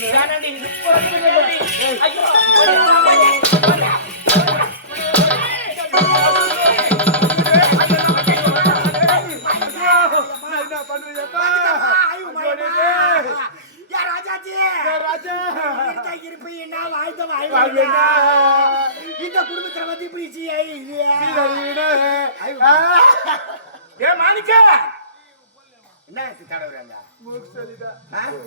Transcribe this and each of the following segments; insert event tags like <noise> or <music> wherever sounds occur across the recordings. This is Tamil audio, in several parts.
சொன்னேன்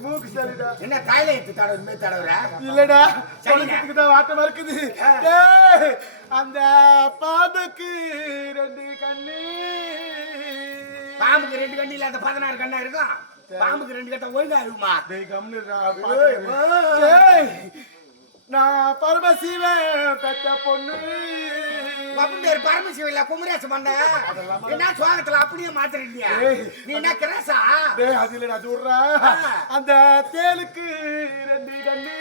மூக்கு சரிடா. என்ன தாயில எடுத்து தடவுற மாதிரி தடவுற? இல்லடா. சொல்றதுக்கு தான் வாட்டமா இருக்குது அந்த பாம்புக்கு ரெண்டு கண்ணு. பாம்புக்கு ரெண்டு கண்ணு பதினாறு கண்ணா இருக்கும். பாம்புக்கு ரெண்டு கட்ட ஒழுங்கா இருக்குமா. டேய் நான் பரமசிவன் பெத்த பொண்ணு. பேர் பரமசிவம் இல்ல குமரேச மண்ட என்ன சோகத்துல அப்படியே மாத்திருக்கீங்க ஏய். நீ என்ன கிரேசா டேய் அது இல்லடா சொல்றா ஆ. அந்த தேலுக்கு ரெண்டு கண்ணு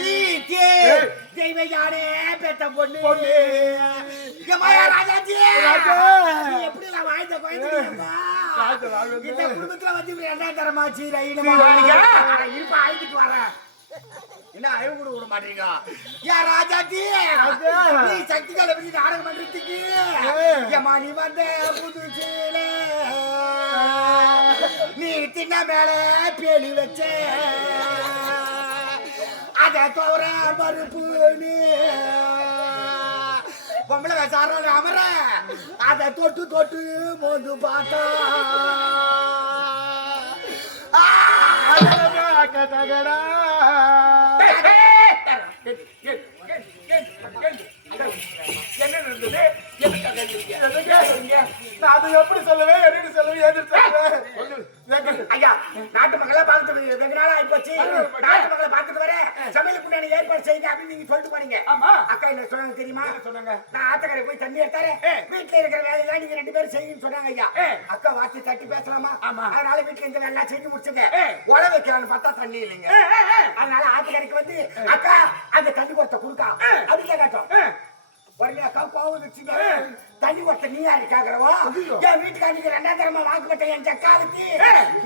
நீ தே ஏய். தெய்வ யாரே பெத்த பொண்ணு பொண்ணு. ஏம்மாயா ராஜாஜி ராஜா. நீ எப்படி நான் வாழ்ந்த வாழ்வது. இந்த குடும்பத்துல வந்து ரெண்டாம் தரமாச்சு ரயில. இருப்பா ஆயிட்டு வரேன் என்ன அழிவு கூட விட மாட்டீங்க யா ராஜாஜி ராஜா. நீ சக்தி நாடகம் பண்றதுக்கு. ஏம்மா நீ வந்த புதுச்சில நீ தின்ன மேல பேணி வச்ச அத தவிர மறுப்பு பொம்பளை வச்சாரோட அமர அத தொட்டு தொட்டு மோந்து பார்த்தா ஆ! என்ன நடந்தது? எதுக்கு? நான் அதை எப்படி சொல்லுவேன் என்னன்னு சொல்லுவேன் எது சொல்லுவேன் சொல்லு கேக்குது. ஐயா நாட்டு மக்களை பார்த்துட்டு வெகு நாள் ஆயிப்போச்சு? நாட்டு மக்களை பார்த்துட்டு வரேன். சமையலுக்கு முன்னாடி ஏற்பாடு செய்யுங்க அப்படின்னு நீங்க சொல்லிட்டு போறீங்க ஆமா. அக்கா என்ன சொன்னாங்க தெரியுமா? சொன்னாங்க? நான் ஆத்தக்கரை போய் தண்ணி எடுத்தாரு. வீட்டுல இருக்கிற வேலையெல்லாம் நீங்க ரெண்டு பேரும் செய்யுன்னு சொன்னாங்க ஐயா. அக்கா வார்த்தை தட்டி பேசலாமா? ஆமா. அதனால வீட்டுல இந்த வேலை செஞ்சு முடிச்சுங்க. உழ வைக்கலாம்னு பார்த்தா தண்ணி இல்லைங்க. அதனால ஆத்துக்கரைக்கு வந்து அக்கா அந்த தண்ணி கொடுத்த குடுக்கா. அப்படின்னு கேட்டோம். அக்கா கோவம் வந்துச்சுங்க தண்ணி கொடுத்த நீ யாரு கேக்குறவா? என் வீட்டுக்காரனுக்கு ரெண்டாம் தரமா வாக்குப்பட்ட என் சக்காலத்து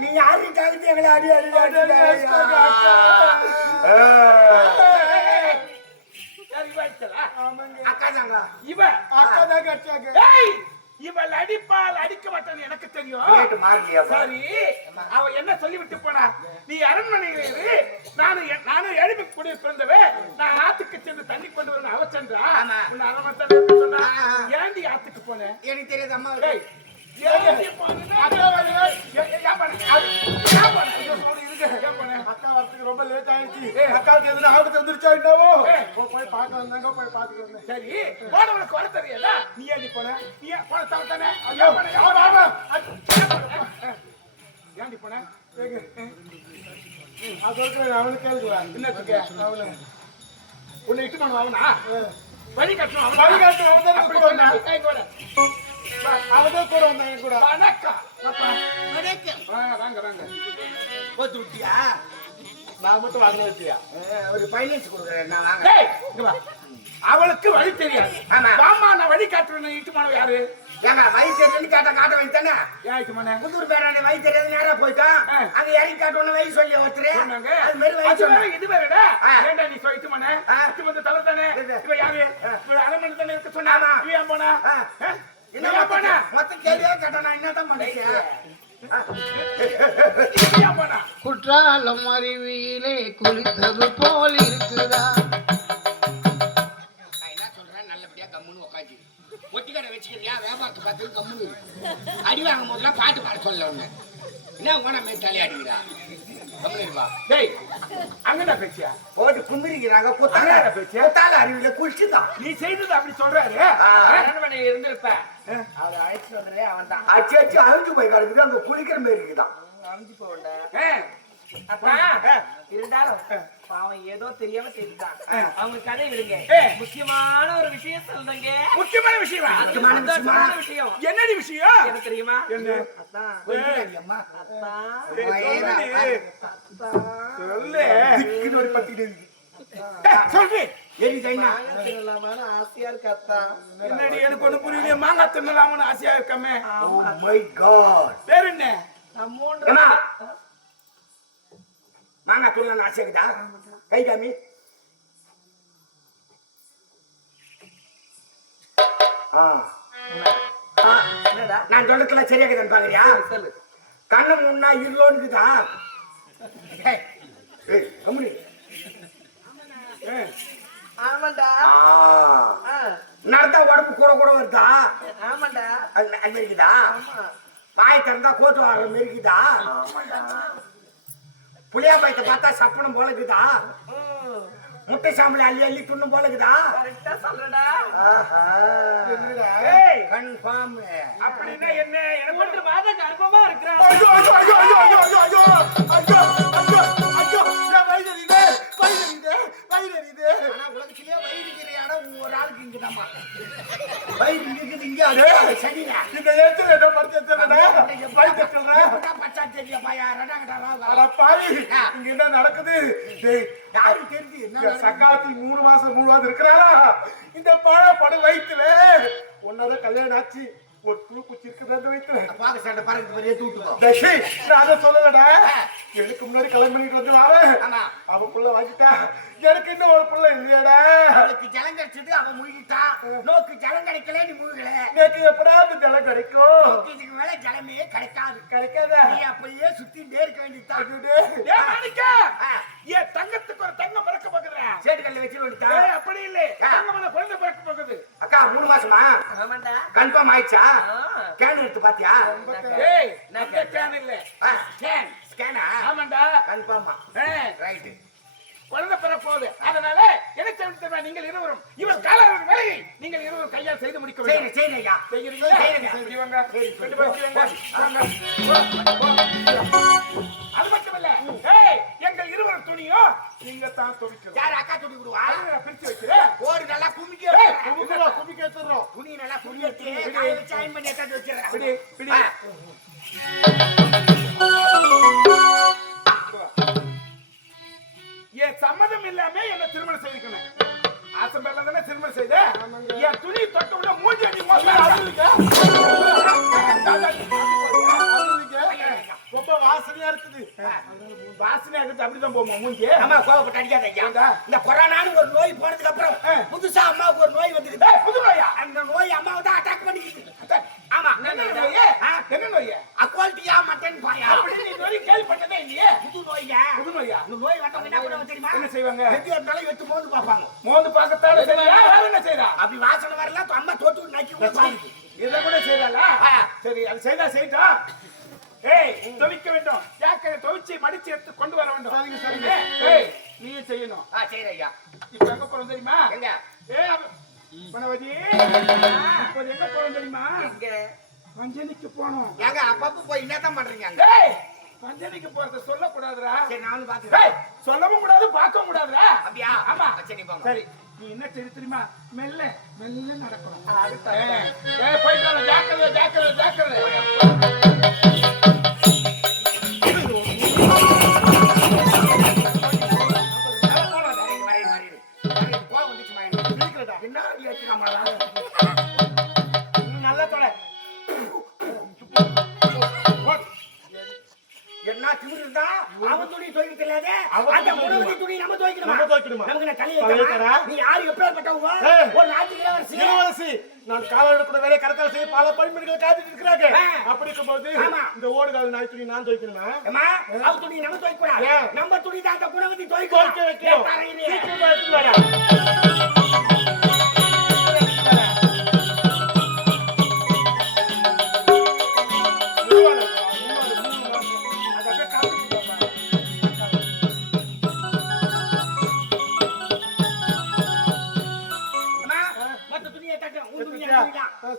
நீ யாரு காலத்து எங்களை அடி அடி. அக்கா தாங்க. இவ. அக்கா தான் கட்டியாங்க ஏய், இவள் அடிப்பால் அடிக்க மாட்டான்னு எனக்கு தெரியும். சரி அவ என்ன சொல்லிவிட்டு போனா நீ அரண்மனையில் இரு. நானும் எ- நானும் எழுப்பி கூடிய பிறந்தவே நான் ஆத்துக்கு சென்று தண்ணி கொண்டு வரணும் அவ சென்றா. உன்னை அரண்மனை சொன்னா. ஏண்டி ஆத்துக்கு போனேன் எனக்கு தெரியாது அம்மா. ஏண்டி போனேன்? அக்கா வரதுக்கு ரொம்ப லேட் ஆயிடுச்சு. அக்காவுக்கு எதுனா ஆபத்து வந்துருச்சோ என்னவோ? போய் பார்க்க வந்தாங்க போய் சரி போனவனுக்கு வர தெரியல நீ ஏண்டி போன? நீ ஏன் போன தவிர்த்தானே ஐயோ. ஏண்டி போன. அது சொல்றேன் அவனுக்கு கேளுக்குவேன் என்னத்துக்கு அவனு உன்னை இட்டு பண்ண அவனா? வழி கட்டணும் அவனா? வழி கட்டணும், அவன்தானே அப்படி கூட்டு சொன்னா, வந்தான். கூட. அவன்தான் கூட வந்தான் என் கூட. வணக்கம். அப்பா. வணக்கம். ஆ, வாங்க வாங்க. போட்டு விட்டியா? நான் மட்டும் வாங்க வச்சியா அஹ், ஒரு பைலன்ஸ் கொடுக்குறேன் நான் வாங்க டேய், இங்க வா. அவளுக்கு வழி தெரியாது. ஆமா. நான் வழி காட்டுறேன் இட்டு மாணவ யாரு? ஏங்க வழி தெரியுதுன்னு கேட்டா காட்ட வழி தானே ஏன் புதூர் பேராண்ட வழி தெரியாது நேரா போயிட்டான். அங்க இறங்கி காட்டணும் வழி சொல்லி ஒருத்தர்? அது மாதிரி வழி வேற, சொன்னாங்க. இது வேறடா ஆ. ஏன்டா நீ சொல்லிட்டு வந்து தவிர தானே? இது. இவ யாரு? இவ அரண்மனை தானே இருக்க ஏன் போனா? என்ன போனா? மொத்த கேள்வியே கேட்டா நான் என்னதான் போனா குற்றாலம் அருவியிலே குளித்தது போல் இருக்குதா? நான் என்ன சொல்றேன்? நல்லபடியா கம்முன்னு உட்காந்து ஒட்டிக்கடை வச்சுக்கிறியா? வியாபாரத்தை பார்த்து கம்முன்னு இரு. அடி வாங்கும் போதெல்லாம் பாட்டு பாட சொல்ல ஒண்ணு என்ன உன மேல் தலை அடிக்கிறா கம்முன்னு இருப்பா டேய் அங்கடா பேச்சியா? போட்டு கும்பிரிக்கிறாங்க அண்ணா பேச்சு. குத்தால குளிச்சுதான். நீ செய்தது அப்படி சொல்றாரு. அரண்மனையில் இருந்திருப்ப அதை அழைச்சிட்டு வந்துடுறேன் அவன் தான் அச்சு அச்சு அழிஞ்சு போய் கிடக்குது. அங்க குளிக்கிற மாதிரி இருக்குதான். அழிஞ்சு போகல ஆ. அப்பா இருந்தாலும் பாவம் ஏதோ தெரியாம செய்துட்டான். அவங்க கதை விடுங்க. முக்கியமான ஒரு விஷயம் சொல்லுங்க முக்கியமான விஷயமா? முக்கியமான விஷயமா? என்னடி விஷயம்? என்ன? தெரியுமா. சொல்லு. பத்திக்கிட்டு இருக்கு. சொல்லு எரி மாங்காய் ஆசையா இருக்கு என்னடி எனக்கு ஒண்ணு புரியல மாங்காய் தின்னலாம்னு ஆசையா இருக்கமே. ஓ மை காட் பேர் என்ன? நம்ம அம்மா மாங்காய் தூள் ஆசைக்குதா கை காமி. ஆ. நான் சொல்றதுல சரியா இருக்குதான்னு பாக்குறியா? சொல்லு. கண்ணு முன்னா இருளோன்னுக்குதா ஏய், ஏய், கம்முனு. ஆமாண்டா. நடந்தா உடம்பு கூட கூட வருதா? ஆமாண்டா. அது அது மாதிரி இருக்குதா திறந்தா மாதிரி புளியா பாயத்தை பார்த்தா சப்பனம் போல இருக்குதா? முட்டை சாம்பல் அள்ளி அள்ளி துண்ணும் போல இருக்குதா? கன்ஃபார்ம். அப்படின்னா என்ன? எனக்கு கர்ப்பமா இருக்கிறா வயிறு இருக்குது இங்க அது சரிங்க இந்த எத்தனை என்ன படுத்து எத்தனை வயிறு கட்டுறேன் பச்சா தெரிய பாயா ரெண்டாங்கடா அட பாவி இங்க என்ன நடக்குது டேய் யாருக்கு தெரிஞ்சு என்ன இந்த சக்காத்தி மூணு மாசம் மூணு மாதம் இருக்கிறாரா இந்த பழ படு வயிற்றுல ஒன்னோட கல்யாணம் ஆச்சு. ஒரு புழு குச்சி இருக்குது அந்த வயிற்றுல பாக்க சண்டை பாருங்க பெரிய தூட்டுக்கோ டேய், நான் அதை சொல்லலடா? எனக்கு முன்னாடி கல்யாணம் பண்ணிட்டு வந்து ஆமா. அவன் புள்ள வாங்கிட்டா. எனக்கு இன்னும் ஒரு புள்ள இல்லையாடா. அவளுக்கு ஜலம் கிடைச்சது அவன் முழுகிட்டான் நோக்கு ஜலம் கிடைக்கல நீ முழுகல. எனக்கு எப்படா ஜலம் கிடைக்கும் இதுக்கு மேல ஜலமே கிடைக்காது. கிடைக்காதா? நீ அப்படியே சுத்திட்டே இருக்க வேண்டியதுதான். உபவாசமா கன்ஃபார்ம் ஆயிடுச்சா? கேன் எடுத்து பாத்தியா? கேன் இல்ல. ஸ்கேன் ஸ்கேனா ஆமாண்டா. கன்ஃபார்மா ரைட் குழந்தை பெற போகுது. அதனால எனக்கு நீங்கள் இருவரும் இவர் கால வேலையை நீங்கள் இருவரும் கையால் செய்து முடிக்க வேண்டும். சரி ஐயா. அது மட்டும் இல்ல எங்கள் இருவரும் துணியோ நீங்க தான் துணிக்கிறோம் யார் அக்கா துணி விடுவா பிரிச்சு வச்சு காய வச்சு அயன் பண்ணி வச்சிடறேன் என்ன பண்ணுவாங்க தெரியுமா? என்ன செய்வாங்க? எது வந்தாலும் எடுத்து மோந்து பார்ப்பாங்க. மோந்து பார்க்கத்தால என்ன செய்யறா அப்படி வாசனை வரல அம்மா தோத்து நக்கி கொடுப்பாங்க இத கூட செய்யறாளா. சரி அது செய்தா செய்யட்டும் ஏய் துவைக்க வேண்டும். ஜாக்கிரதை துவைச்சு மடிச்சு எடுத்து கொண்டு வர வேண்டும். போறத சொல்லக்கூடாதுடா. சரி நான் வந்து ஏய் பாத்துக்கிறேன் சொல்லவும் கூடாது பார்க்கவும் கூடாதுடா. அப்படியா? ஆமா. சரி போங்க சரி நீ என்ன செய்ய தெரியுமா? மெல்ல மெல்ல நடக்கணும். போயிட்டு ஜாக்கிரதை ஜாக்கிரதை. நீ யாரு எப்பேற்பட்டவங்க? ஒரு நாட்டு இளவரசி. இளவரசி நான் காலாடு கூட வேலையை கரெக்டா செய்ய பல பணிமணிகள் காத்துட்டு இருக்கிறாங்க. அப்படி இருக்கும்போது. இந்த ஓடுகால் நாய் துணி நான் துவைக்கணுமா அவ துணி நம்ம துவைக்கக்கூடாது. ஏன்? நம்ம துணி தான் அந்த குணவதி துவைக்க துவைக்கணும். வைக்கணும்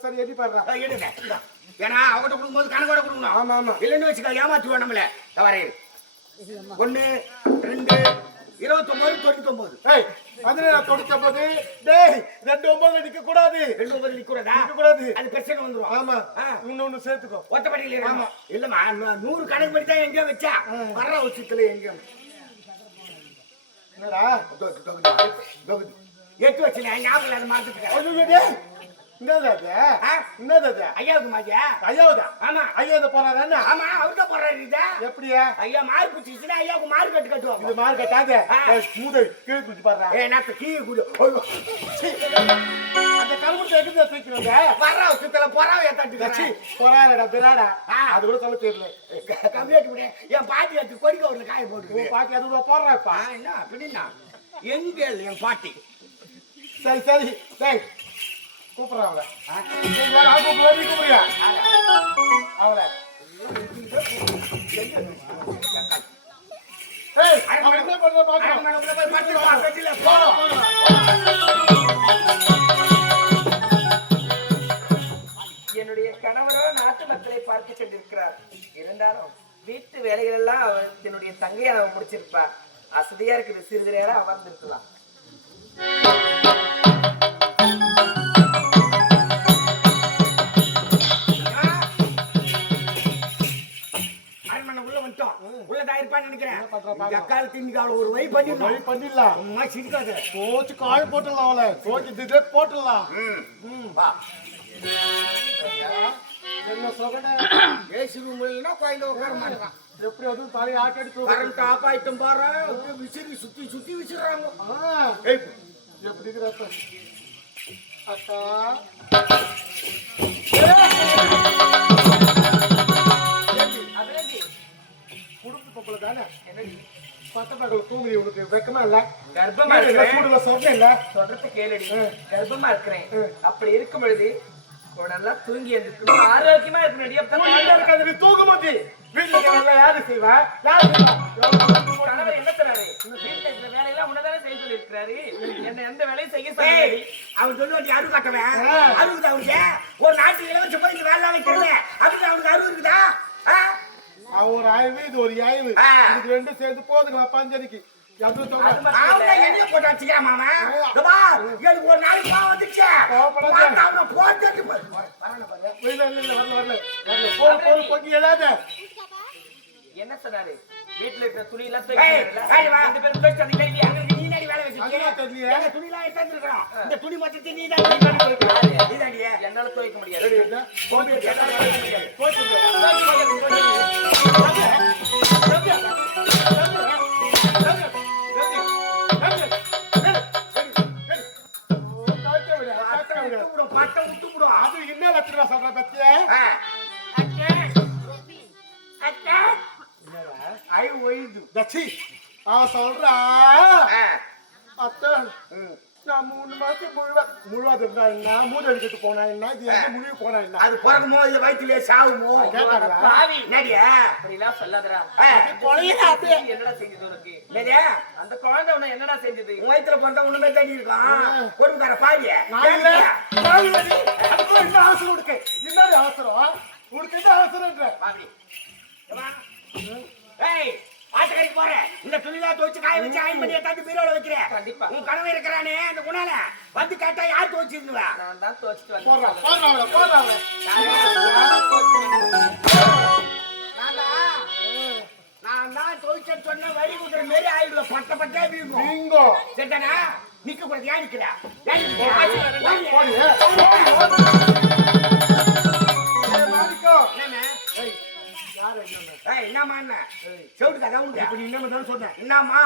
சரி எடி பாடுறா ஆ, எடுங்க. இந்தா. ஏன்னா அவகிட்ட கொடுக்கும்போது கணக்கோட கொடுக்கணும். ஆமா ஆமா. இல்லைன்னு வச்சுக்கோ ஏமாத்துவோம் நம்மள. வரேன் ஒண்ணு ரெண்டு இருபத்தொன்பது தொண்ணூத்தொன்பது ஏய் அதுல போது டேய் ரெண்டு ஒன்பதுல நிக்க கூடாது ரெண்டு ஒன்பது நிக்கூடதா நிக்க கூடாது அது பிரச்சனை வந்துரும். ஆமா. ஆ. இன்னொன்னு சேர்த்துக்கோ. ஒத்தப்படியில் ஆமா. இல்லம்மா நூ- நூறு கணக்கு படி தான் எங்கேயோ வச்சா. வர்ற வருஷத்துல எங்கேயோ. என்னடா? தொகுதி, தொகுதி, தொகுதி. எட்டு வச்சு நான் ஞாபகம் இல்லாத மாத்துக்கிறேன் ஐயோ, டேய். என்னது? என்னது ஐயாவுக்கு மாஜா ஐயாவுதா? ஆமா. ஐயா போறாரு ஆமா அவர்தான் போறாரு எப்படியா? ஐயா மாறு குச்சிச்சுன்னா ஐயாவுக்கு மாறு கட்டு கட்டுவாங்க. இது மாதிரி கட்டாத. மூதை கீழே குடிச்சு பாடுறா. ஏ நான் கீழே குடு. அந்த கரும்பு எங்க தூக்கணும் வர்ற சுத்தல போறாவ கட்சி தட்டி போறாடா பிராடா. அது கூட சொல்ல தெரியல. கம்மியாட்டு என் பாட்டி எடுத்து கொடிக்க ஒரு காய போட்டு பாட்டி அது கூட போடுறாப்பா என்ன அப்படின்னா எங்கள் என் பாட்டி. சரி சரி. சரி கூப்பிடுறான் அவளை கூப்பிடுறா, நான் கூப்பிடுறா, கூப்பிடுறியா? அவளை. என்ன பண்றா பாக்குறான் போறோம், என்னுடைய கணவரோ நாட்டு மக்களை பார்த்து சென்றிருக்கிறார் இருந்தாலும் வீட்டு வேலைகள் எல்லாம் என்னுடைய தங்கையை அவன் முடிச்சிருப்பா அசதியா இருக்குது சிறிது நேரம் அமர்ந்திருக்கலாம். உள்ளதா இருப்பான்னு நினைக்கிறேன். அக்கால திண்ணிக்கு அவளை ஒரு வை பண்ணிடணும் வழி பண்ணிடலாம். அம்மா சிரிக்காத. தோச்சு காய போட்டுடலாம் அவளை. தோச்சு திடே போட்டுடலாம். என்ன சொகட ஏசி ரூம் இல்லைன்னா கோயில உட்கார மாட்டேங்கான் எப்படி அதுவும் தலையை ஆட்டடி தூக்கு கரண்ட் ஆஃப் ஆயிட்டும் பாரு. விசிறி சுத்தி சுத்தி விசிறாங்க. எப்படி அக்கா. குடும்ப பொம்பளை தானே என்னடி பத்த பக்கத்துல தூங்குறி உனக்கு வெக்கமா இல்ல? கர்ப்பமா இல்ல, இருக்கிறேன். சூடுல சொன்ன இல்ல? சொல்றது கேளுடி. கர்ப்பமா இருக்கிறேன். அப்படி இருக்கும் பொழுது நல்லா தூங்கி எழுந்திருக்கணும் ஆரோக்கியமா இருக்கணும் நீ தூங்க மாட்டி வீட்டுல யாரு செய்வா? யாரு கணவர் என்ன சொன்னாரு? வீட்டுல இருக்கிற வேலையெல்லாம் உன்னதானே செய்ய என்ன எந்த வேலையும் செய்ய சொல்லி அவன் சொல்லுவாட்டி அரு கட்டவன். அருகுதா அவனுக்கு ஒரு நாட்டு இளவரசி போய் வேலை வைக்கிறேன் அதுக்கு அவனுக்கு அரு இருக்குதா? ஆ? அவன் ஒரு ஆய்வு இது ஒரு ஆய்வு. இது ரெண்டும் சேர்ந்து போதுங்களா பஞ்சரிக்கு எனக்கு ஒரு நாளைக்கு கோவம் வந்துச்சு என்ன சொன்னாரு? வீட்டுல இருக்கிற துணி எல்லாம் ஏய், ஏய், வா. ரெண்டு பேரும் போய் சந்திக்கல இல்லையா எங்களுக்கு நீ தாண்டி வேலை வச்சிருக்கிய? அதுதான் தெரியலையே. எங்க துணிலாம் எடுத்து வந்திருக்கிறோம். இந்த துணி மொத்தத்தை நீ தான். என்னால துவைக்க முடியாது. பட்டம் விட்டு விடும். அது என்ன லட்சணம் சொல்ற பத்திய ஆ. ஐ ஒய்து. தச்சி அவன் சொல்றா ஆ. அத்தை நான் மூணு மாசம் முழுவா முழுவாது இருந்தா என்ன மூணு அடிக்கிட்டு போனா என்ன இது எங்க முடிவு போனா என்ன அது பிறக்குமோ இல்ல வயிற்றுலயே சாகுமோ பாவி என்னடியா அப்படிலாம் சொல்லாதடா அப்படியே என்னடா செஞ்சது உனக்கு என்னடியா அந்த குழந்தை உன்னை என்னடா செஞ்சது உன் வயிற்றுல பிறந்தா உன்னுமே தண்ணி இருக்கும் கொடுக்கார பாவிய. அதுக்குள்ள என்ன அவசரம் உனக்கு என்னடி அவசரம் உனக்கு என்ன அவசரம்ன்ற பாவி? ஏய் ஆட்டுக்கறிக்கு போறேன். இந்த துணிலாம் துவைச்சு காய வச்சு அயன் பண்ணி எடுத்தாந்து பீரோல வைக்கிறேன். கண்டிப்பா. உன் கனவு இருக்கிறானே அந்த குணால. வந்து கேட்டா யார் துவைச்சிருந்துவா? நான் தான் துவைச்சிட்டு வந்தேன். நான் தான் துவைச்சேன்னு சொன்ன வரி குடுக்குற மாரி ஆயிடுவேன் பட்ட பட்டே வீங்கும். சரிதானா? நிக்க கூடாது. ஏன் நிக்கிற? ஏன் நிக்கிற? என்னம்மா என்ன? செவிட்டு கதை உண்டு? இப்ப நீ என்ன தான் சொன்ன? என்னம்மா?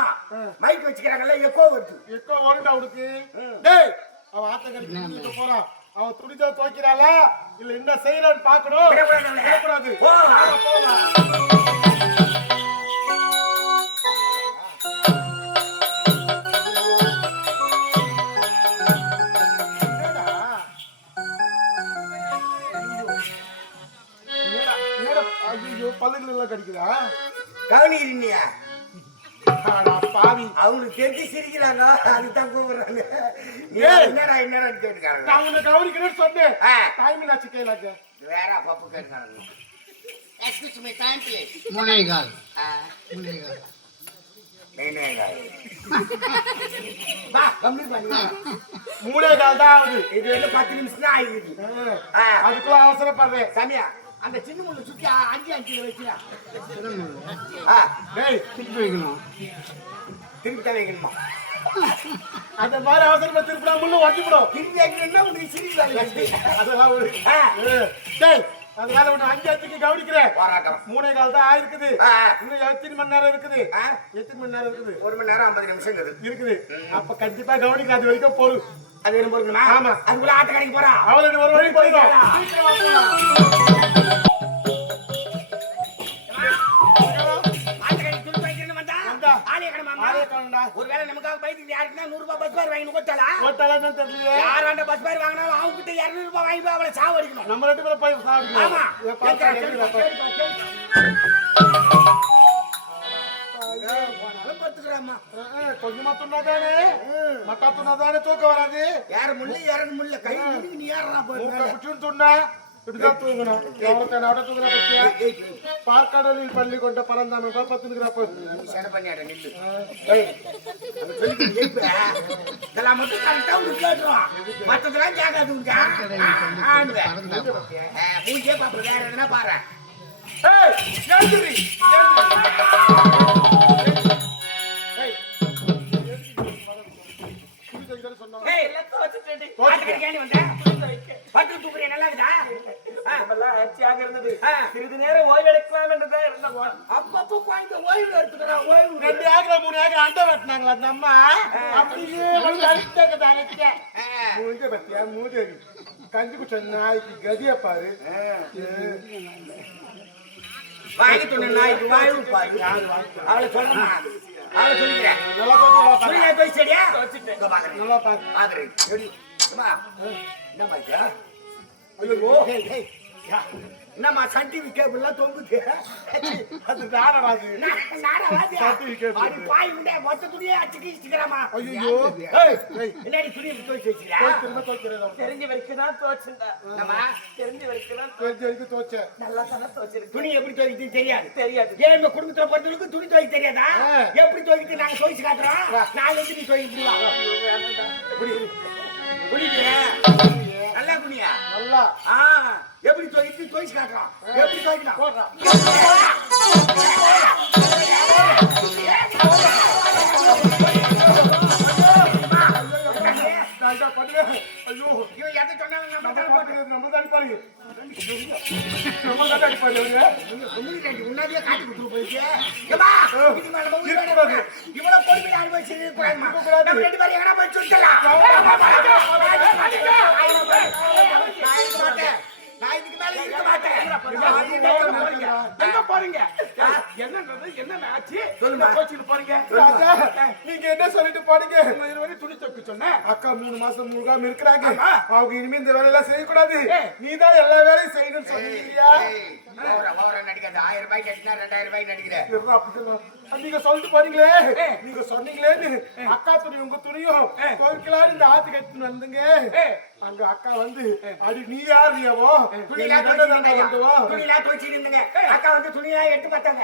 மைக் வச்சுக்கிறாங்கல்ல எக்கோ வருது. எக்கோ வருண்டா ம். டேய் அவன் ஆத்தங்கரைக்கு துணிக்க போறான். அவன் துணிதான் துவைக்கிறாளா? இல்ல என்ன செய்யறான்னு பாக்கணும் விடக்கூடாது ஐயையோ, பல்லுகள் எல்லாம் கடிக்குதா கவனிக்கிறீங்க பாவி. அவங்களுக்கு தெரிஞ்சு சிரிக்கிறாங்க. அதுதான் கூப்பிடுறாங்க. என்னடா என்னடா கேட்டுக்காங்க நான் உன்னை கவனிக்கிறேன்னு சொன்னேன். டைம் என்னாச்சு கேளாக்க? வேற பப்பு கேட்டுக்காங்க எக்ஸ்கியூஸ் மீ டைம் ப்ளீஸ் முனைகால். முனைகால். வா கம்மி பண்ணி மூணே கால் தான் ஆகுது. இது வந்து பத்து நிமிஷம் தான் ஆயிடுது. ஆ. ஆ. அதுக்குள்ள அவசரப்படுறேன். சாமியா அந்த சின்ன முள்ளு சுத்தி அஞ்சு அஞ்சு டேய் திருப்பி வைக்கணும்? திருப்பி தான் வைக்கணுமா? அந்த மாதிரி அவசரமா திருப்பினா முள்ளு ஒட்டிவிடும் திரும்பி வைக்கணும்னா உனக்கு சிரிப்பு அதெல்லாம் ஒரு டேய் அதனால உன்னை அஞ்சு அஞ்சுக்கு கவனிக்கிறேன் மூணே கால் தான் ஆயிருக்குது. இன்னும் எத்தனை மணி நேரம் இருக்குது? எத்தனை மணி நேரம் இருக்குது? ஒரு மணி நேரம் ஐம்பது நிமிஷம் இருக்குது. இருக்குது. அப்ப கண்டிப்பா கவனிக்க அது வரைக்கும் பொறு. அது என்ன பொறுக்கணுமா? ஆமா. அதுக்குள்ள ஆட்ட கடைக்கு போறா. அவளுக்கு ஒரு வழி போயிடும். ஒருவேளை நமக்காக பைக்கு யாருக்குன்னா நூறு ரூபாய் பஸ் பார் வாங்கி கொடுத்தாளா ஓட்டாளன்னு தெரியலையே. யாராண்ட பஸ் பார் வாங்கினாலும் அவங்க கிட்ட இருநூறு ரூபாய் வாங்கி போய் அவளை சாவடிக்கணும் நம்ம ரெண்டு பேரும் போய். ஆமா. பார்த்தா கொஞ்சமா துண்ணாதானே மட்டா துண்ணாதானே தூக்கம் வராது? யாரு முள்ள யாரு முள்ள. கை நீ யாரா போய் மூக்க துண்ணா இப்படிதான் தூங்கணும். எவ்வளவு நேரம் தூங்குறா பத்தியா? பார்க்கடலில் பள்ளி கொண்ட பரந்தாம போய் பத்துனுக்குறா சேனை பண்ணியாட நில்லு. ஏய், அந்த சொல்லிட்டு ஜெயிப்ப. இதெல்லாம் மட்டும் கரெக்டா கேட்டுரும். மத்ததெல்லாம் கேட்காது. ஆ, மூஞ்சியே பாப்போம். வேற எதுனா பாரு. ஏய் எழுந்திரி ஏய், பட்டு தூக்குறியா, நல்லா இருக்குதா? அரிசியாக இருந்தது. சிறிது நேரம் ஓய்வு எடுக்கலாம் என்றுதான் இருந்த குழந்தை ஓய்வு எடுத்துக்கிறா, ஓய்வு. ரெண்டு ஏக்கரா மூணு ஏக்கரா அண்டை வெட்டினாங்களா அந்த அம்மா? அப்படியே வந்து மூஞ்ச பத்தியா? மூதேவி கஞ்சி குச்ச நாய்க்கு கதிய பாரு. வாங்கி சொன்ன நாய்க்கு ஓய்வு பாரு. அவளை சொல்றேம்மா. அவளை சொல்லிக்கிறேன். நல்லா பாத்து துணியை துவைச்சிட்டியா? துவைச்சிட்டேன். இதோ பாக்குறேன். நல்லா பாரு பாக்குறேன். எப்படி? என்னம்மா? ஐயோ ஏய், ஏய், சன் டிவி கேபிள்லாம் தொங்குது? அது நாடா <laughs> அது நா- நாடகவாதி. Sun TV cable. அடி பாய் உண்டே, மொத்த துணியை அடிச்சு கிழிச்சுக்கிறாம்மா. ஐயோ என்னடி துணி வச்சிருக்கியா? போய் திரும்ப துவைக்கிறேன். தெரிஞ்ச வரைக்கும் தான் துவைச்சிருந்தேன் என்னம்மா, தெரிஞ்ச வரைக்கும் தான் தெரிஞ்ச வரைக்கும் துவைச்சேன் நல்லா தானே துவைச்சிருக்கு. துணி எப்படி துவைக்குதுன்னு தெரியாது. தெரியாது. ஏன் இந்த குடும்பத்துல பொறுத்தவரைக்கும் துணி துவைக்க தெரியாதா. எப்படி துவைக்குது? நாங்க துவைச்சு காட்டுறோம். நாளைக்கு நீ துவைக்க முடியும்? புரியுது. நல்லா குனியா நல்லா. ஆ. எப்படி துவைக்குது துவைச்சு காட்டுறோம் எப்படி பண்ணுவேன் ஐயோ இவன் எதை சொன்னாலும் நம்ம தான் போட்டு நம்ம தான் அடிப்பாங்க நம்ம தான் கம்யூனிகேட் முன்னாடியே காட்டி இருக்கக்கூடாது. இருக்கக்கூடாது. இவ்வளவு பொறுமையை அனுபவிச்சு ரெண்டு பேரும் போய். நான் இருக்க மாட்டேன். நான் இதுக்கு மேல இருக்க மாட்டேன். எங்க போறீங்க போறீங்க என்னன்றது என்னென்ன ஆச்சு? சொல்லுமா. கோச்சிட்டு போறீங்க ராஜா நீங்க என்ன சொல்லிட்டு போறீங்க நான் இது வரைக்கும் துணி துவைக்க சொன்னேன். அக்கா மூணு மாசம் முழுகாம இருக்கிறாங்க. அவங்க இனிமே இந்த வேலையெல்லாம் செய்யக்கூடாது. நீ தான் எல்லா வேலையும் செய்யணும்னு சொன்னீங்க ஓவரா நடிக்காத. ஆயிரம் ரூபாய்க்கு அடிச்சா ரெண்டாயிரம் ரூபாய்க்கு நடிக்கிற. அது நீங்க சொல்லிட்டு போறீங்களே நீங்க சொன்னீங்களேன்னு அக்கா துணி உங்க துணியும். இந்த ஆத்துக்கு எடுத்துன்னு வந்துங்க. அங்க அக்கா வந்து அடி நீ யார் நீயவோ துணியெல்லாம் நீ துவைச்சு தானே இருந்தீங்க. வந்துவோ? துணியெல்லாம் துவைச்சு இருந்தீங்க. அக்கா வந்து துணியெல்லாம் எடுத்து பார்த்தாங்க.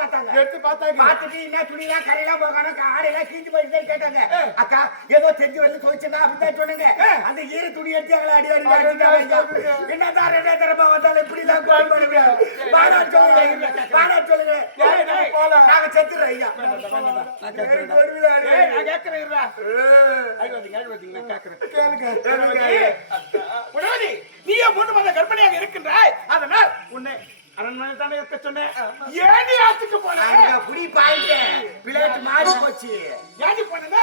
பார்த்தாங்க. எடுத்து பார்த்தாங்க. பார்த்துட்டு என்ன துணியெல்லாம் கரையெல்லாம் போகாம ஆடையெல்லாம் கீஞ்சு போயிட்டு கேட்டாங்க. அக்கா ஏதோ தெரிஞ்சு வந்து துவைச்சதா அப்படிதான் சொன்னாங்க. அந்த ஈர துணி எடுத்து எங்களை அடி அடி அடிச்சாங்க என்னதான் ரெண்டே தரமா வந்தாலும் இப்படி எல்லாம் வாடா சொல்லுங்க. வாடா சொல்லுங்க. நாங்க செத்துறோம் ஐயா. கேளுங்க நீயே மூன்று மாத கர்ப்பிணியாக இருக்கின்றாய். அதனால் உன்னை அரண்மனை தானே இருக்க சொன்னேன். நீ ஆத்துக்கு போன? அங்க புடி பாயிண்ட் பிளேட் மாறி போச்சு. நீ போனங்க